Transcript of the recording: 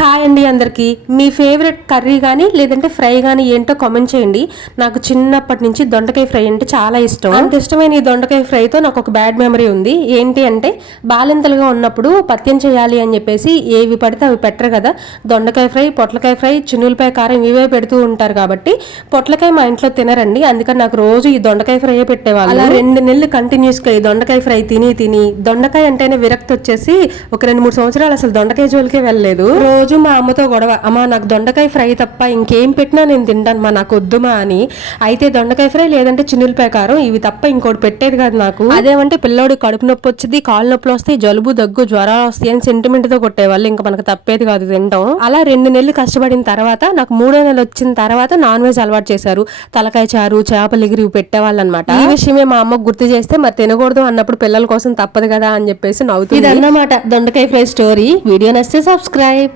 Hi అండి అందరికీ. మీ favourite curry కానీ లేదంటే ఫ్రై కానీ ఏంటో కామెంట్ చేయండి. నాకు చిన్నప్పటి నుంచి దొండకాయ ఫ్రై అంటే చాలా ఇష్టం. అంత ఇష్టమైన ఈ దొండకాయ ఫ్రైతో నాకు ఒక బ్యాడ్ మెమరీ ఉంది. ఏంటి అంటే బాలింతలుగా ఉన్నప్పుడు పత్యం చేయాలి అని చెప్పేసి ఏవి పడితే అవి పెట్టరు కదా. దొండకాయ ఫ్రై, పొట్లకాయ ఫ్రై, చిన్నులపాయ కారం ఇవే పెడుతూ ఉంటారు కాబట్టి పొట్లకాయ మా ఇంట్లో తినరండి. అందుకని నాకు రోజు ఈ దొండకాయ ఫ్రై పెట్టేవాళ్ళు. అలా 2 నెలలు కంటిన్యూస్గా ఈ దొండకాయ ఫ్రై తిని దొండకాయ అంటేనే విరక్తి వచ్చేసి ఒక 2-3 సంవత్సరాలు అసలు దొండకాయ జోలికే వెళ్ళలేదు. రోజు మా అమ్మతో గొడవ, అమ్మ నాకు దొండకాయ ఫ్రై తప్ప ఇంకేం పెట్టినా నేను తింటాను మా, నాకు వద్దుమా అని. అయితే దొండకాయ ఫ్రై లేదంటే చిన్నులపాయ కారం ఇవి తప్ప ఇంకోటి పెట్టేది కాదు నాకు. అదేమంటే పిల్లోడు కడుపు నొప్పి వచ్చింది, కాళ్ళు నొప్పులు వస్తాయి, జలుబు దగ్గు జ్వరాలు వస్తాయి అని సెంటిమెంట్ తో కొట్టేవాళ్ళు. ఇంకా మనకు తప్పేది కాదు తింటాం. అలా 2 నెలలు కష్టపడిన తర్వాత నాకు 3వ నెల వచ్చిన తర్వాత నాన్ వెజ్ అలవాటు చేశారు. తలకాయ చారు, చేపలు ఎగిరి పెట్టేవాళ్ళు అనమాట. ఈ విషయమే మా అమ్మకు గుర్తు చేస్తే మరి తినకూడదు అన్నప్పుడు పిల్లల కోసం తప్పదు కదా అని చెప్పేసి నవ్వుతుంది. ఇదన్నమాట దొండకాయ ఫ్రై స్టోరీ. వీడియో నచ్చితే సబ్స్క్రైబ్.